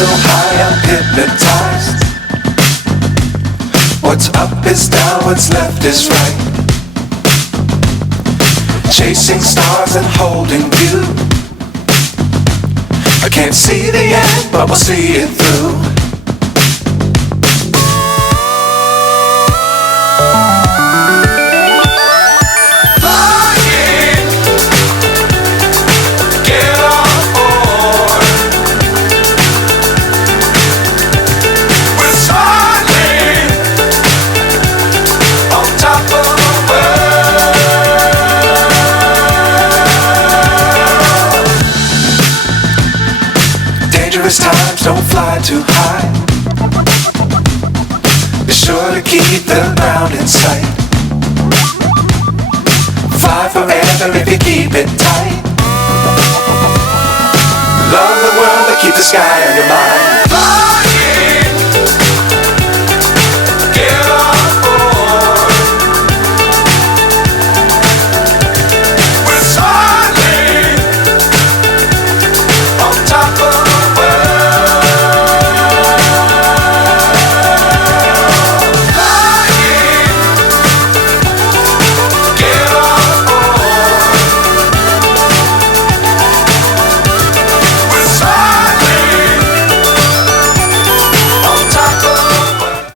so high I'm hypnotized. What's up is down, what's left is right. Chasing stars and holding you. I can't see the end, but we'll see it through. Times don't fly too high. Be sure to keep the ground in sight. Fly forever if you keep it tight. Love the world, but keep the sky on your mind.